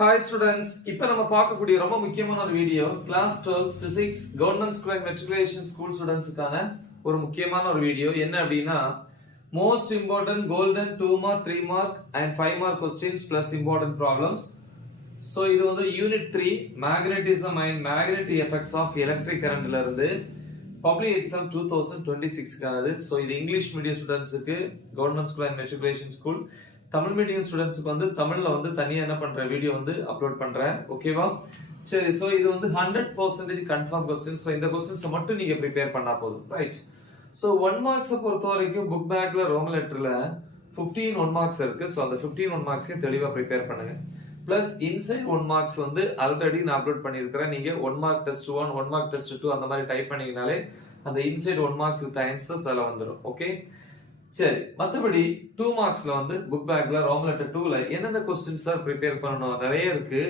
Hi students, இப்போ நம்ம பார்க்கக்கூடிய ரொம்ப முக்கியமான ஒரு video class 12 physics government school and matriculation school ஸ்டூடெண்ட்ஸ்க்கான ஒரு முக்கியமான ஒரு வீடியோ. என்ன அப்படின்னா most important golden 2 mark 3 mark and 5 mark questions plus important problems. So இது வந்து unit 3 magnetism and magnetic effects of electric கரண்ட்ல இருந்து பப்ளிக் எக்ஸாம் 2026க்கானது. ஸோ இது இங்கிலீஷ் மீடியம் ஸ்டூடெண்ட்ஸுக்கு government school and matriculation school, Tamil medium ஸ்டூடெண்ட்ஸ்க்கு வந்து தமிழ்ல வந்து தனியா என்ன பண்ற வீடியோ வந்து அப்லோட் பண்றேன். ஓகேவா? சரி, சோ இது வந்து 100% கன்ஃபார்ம் क्वेश्चन. சோ இந்த क्वेश्चंस மட்டும் நீங்க ப்ரிப்பேர் பண்ணா போதும், ரைட்? சோ 1 மார்க்ஸ் பொறுத்த வரைக்கும் புக் பேக்ல ரோமன் லெட்டர்ல 15 1 மார்க்ஸ் இருக்கு. சோ அந்த 15 1 மார்க்ஸையும் தெளிவா ப்ரிப்பேர் பண்ணுங்க. பிளஸ் இன்சைட் 1 மார்க்ஸ் வந்து ஆல்ரெடி நான் அப்லோட் பண்ணியிருக்கிறேன். நீங்க 1 மார்க் டெஸ்ட் 1 1 மார்க் டெஸ்ட் 2 அந்த மாதிரி டைப் பண்ணீங்கனாலே அந்த இன்சைட் 1 மார்க்ஸ் வித் ஆன்சர்ஸ் அதுல வந்துரும். ஓகே, சரி. மத்தபடி 2 மார்க்ஸ்ல வந்து புக் பேக்ல ரோமன் லெட்டர் 2ல என்னென்ன क्वेश्चंस ப்ரிப்பேர் பண்ணனும் நிறைய இருக்கு.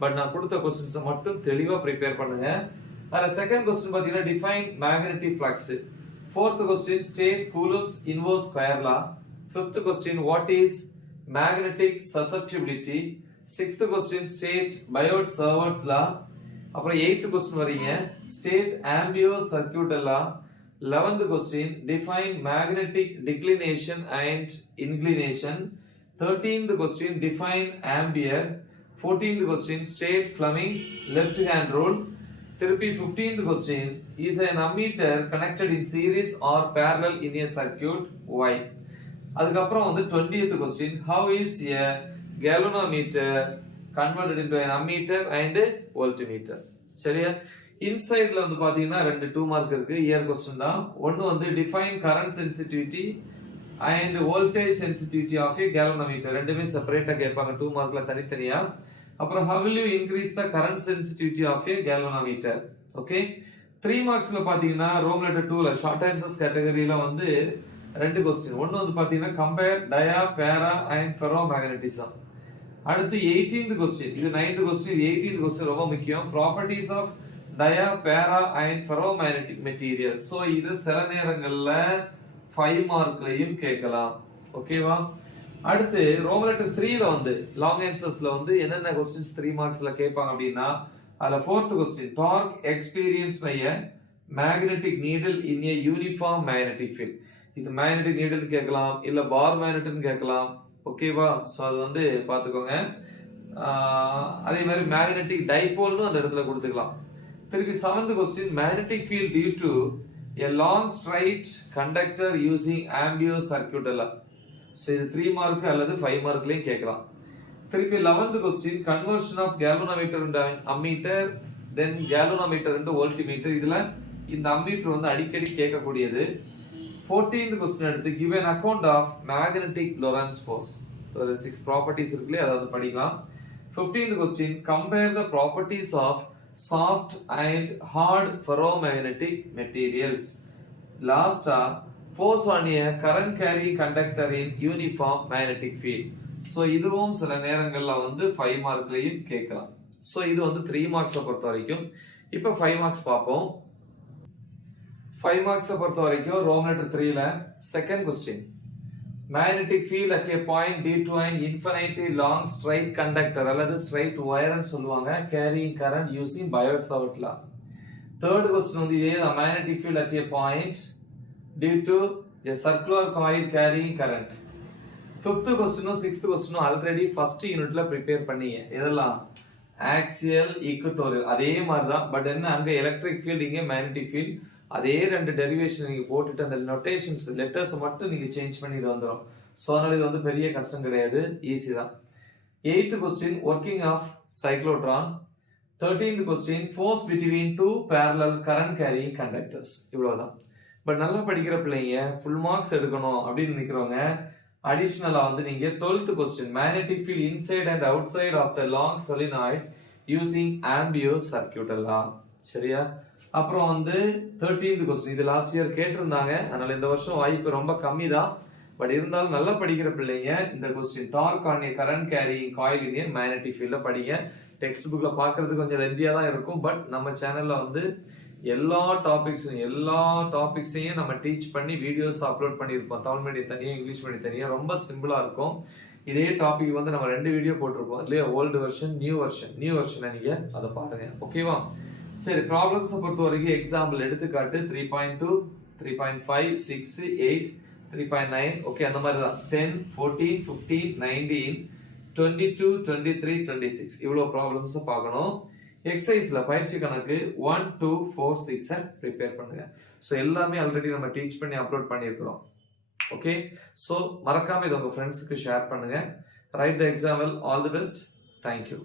பட் நான் கொடுத்த क्वेश्चंस மட்டும் தெளிவா ப்ரிப்பேர் பண்ணுங்க. அதுல செகண்ட் क्वेश्चन பாத்தீங்கன்னா define magnetic flux. fourth question state Coulomb's inverse square law. fifth question what is magnetic susceptibility. sixth question state Biot Savart's law. அப்புறம் 8th question வரீங்க state Ampere's circuital law. 11th question define magnetic declination and inclination. 13th question define ampere. 14th question state Fleming's left hand rule. 15th question is an ammeter connected in series or parallel in a circuit. Why? அதுக்கப்புறம் வந்து 20th question how is a galvanometer converted into an ammeter and voltmeter. சரியா? இன்சைட்ல வந்து பாத்தீங்கன்னா 2 mark இருக்கு. Year question தான். ஒன்னு வந்து define current sensitivity and voltage sensitivity of a galvanometer. ரெண்டுமே செப்பரேட்டா கேட்பாங்க 2 மார்க்ல தனித்தனியா. அப்புறம் how will you increase the current sensitivity of a galvanometer. Okay, 3 மார்க்ஸ்ல பாத்தீங்கன்னா ரோமன் லெட்டர் 2ல ஷார்ட் ஆன்சர்ஸ் கேட்டகரியில வந்து 2 क्वेश्चन. ஒன்னு வந்து பாத்தீங்கன்னா கம்பேர் டயா பேரா அண்ட் ஃபெரோ மேக்னெட்டிசம். அடுத்து 18th क्वेश्चन, இது 9th क्वेश्चन, இது 18th क्वेश्चन ரொம்ப முக்கியம். ப்ராப்பர்ட்டீஸ் ஆஃப் டயா பேரா அண்ட் ஃபெரோமேக்னெட்டிக் மெட்டீரியல். சோ இது சில நேரங்கள்ல 5 மார்க்லயும் கேட்கலாம். ஓகேவா? அடுத்து ரோமன் லெட்டர் 3ல வந்து லாங் ஆன்சர்ஸ்ல வந்து என்னென்ன क्वेश्चंस 3 மார்க்ஸ்ல கேட்பாங்க அப்படின்னா அதுல 4th question torque experienced by a magnetic needle in a uniform magnetic field. இது மேக்னெட்டிக் நீடில் கேட்கலாம், இல்ல பார் மேக்னெட்னு கேட்கலாம். ஓகேவா? சோ அது வந்து பாத்துக்கோங்க. அதே மாதிரி மேக்னெட்டிக் டைபோல்னு அந்த இடத்துல கொடுத்துக்கலாம். திருப்பி 7th question magnetic field due to a long straight conductor using ambient circuit law. So இது 3 மார்க் அல்லது 5 மார்க்லயும் கேட்கலாம். திருப்பி 11th question conversion of galvanometer into ammeter then galvanometer into voltmeter. இதுல இந்த ammeter வந்து அடிக்கடி கேட்கக்கூடியது. 14th question எடுத்து give an account of magnetic Lorentz force. ஒரு 6 ப்ராப்பர்ட்டீஸ் இருக்குல்ல, அதை வந்து படிக்கலாம். 15th question compare the properties of soft and hard ferromagnetic materials. Last force on a current carrying conductor in uniform magnetic field. So இதுவும் சில நேரங்கள்ல வந்து 5 மார்க்லயும் கேட்கலாம். So இது வந்து 3 மார்க்ஸ் பொறுத்த வரைக்கும். இப்போ 5 மார்க்ஸ் பார்ப்போம். 5 மார்க்ஸ் பொறுத்த வரைக்கும் ரோமன் லெட்டர் 3ல second question magnetic field at a point due to an infinitely long straight conductor அல்லது straight wire ன்னு சொல்லுவாங்க carrying current using Biot-Savart law. third question வந்து இதே magnetic field at a point due to a circular coil carrying current. fifth question 6th question already first யூனிட்ல prepare பண்ணீங்க. இதெல்லாம் axial equatorial அதே மாதிரி தான். பட் என்ன அங்க எலக்ட்ரிக் ஃபீல்ட், இங்க மேக்னெட்டிக் ஃபீல்ட். அதே ரெண்டு டெரிவேஷன் நீங்க போட்டுட்டு அந்த நோட்டேஷன்ஸ் லெட்டர்ஸ் மட்டும் நீங்க சேஞ்ச் பண்ணி இது வந்துடும். சோ அதனால இது வந்து பெரிய கஷ்டம் கிடையாது, ஈஸி தான். 8th question working of cyclotron. 13th question force between two parallel current carrying conductors. இவ்வளவுதான். பட் நல்லா படிக்கிற பிள்ளைங்க ஃபுல் மார்க்ஸ் எடுக்கணும் அப்படின்னு நினைக்கிறவங்க அடிஷனலா வந்து நீங்க 12th question magnetic field inside and outside of the long solenoid using ambient circuit law. சரியா? அப்புறம் வந்து 13th question இது லாஸ்ட் இயர் கேட்டிருந்தாங்க, அதனால இந்த வருஷம் வாய்ப்பு ரொம்ப கம்மி தான். பட் இருந்தாலும் நல்லா படிக்கிற பிள்ளைங்க இந்த question torque on a current carrying coil in a magnetic ஃபீல்ட்ல படிங்க. டெக்ஸ்ட் புக்ல பாக்குறது கொஞ்சம் லெந்தியா தான் இருக்கும். பட் நம்ம சேனல்ல வந்து எல்லா டாபிக்ஸையும் நம்ம டீச் பண்ணி வீடியோஸ் அப்லோட் பண்ணியிருப்போம். தமிழ் மீடியம் தனியா, இங்கிலீஷ் மீடியம் தனியா. ரொம்ப சிம்பிளா இருக்கும். இதே டாபிக் வந்து நம்ம 2 வீடியோ போட்டிருப்போம் இல்லையா, ஓல்டு வெர்ஷன் நியூ வெர்ஷனை நீங்க அதை பாருங்க. ஓகேவா? சரி, ப்ராப்ளம்ஸை பொறுத்த வரைக்கும் எக்ஸாம்பிள் எடுத்துக்காட்டு 3.2, 3.5, 6, 8, 3.9. ஓகே, அந்த மாதிரி தான் 10, 14, 15, 19, 22, 23, 26 இவ்வளோ ப்ராப்ளம்ஸை பார்க்கணும். எக்ஸசைஸ்ல பயிற்சி கணக்கு 1, 2, 4, 6 ப்ரிப்பேர் பண்ணுங்க. ஸோ எல்லாமே ஆல்ரெடி நம்ம டீச் பண்ணி அப்லோட் பண்ணியிருக்கிறோம். ஓகே, ஸோ மறக்காம இதை உங்க ஃப்ரெண்ட்ஸுக்கு ஷேர் பண்ணுங்க. Right the example. All the best. Thank you.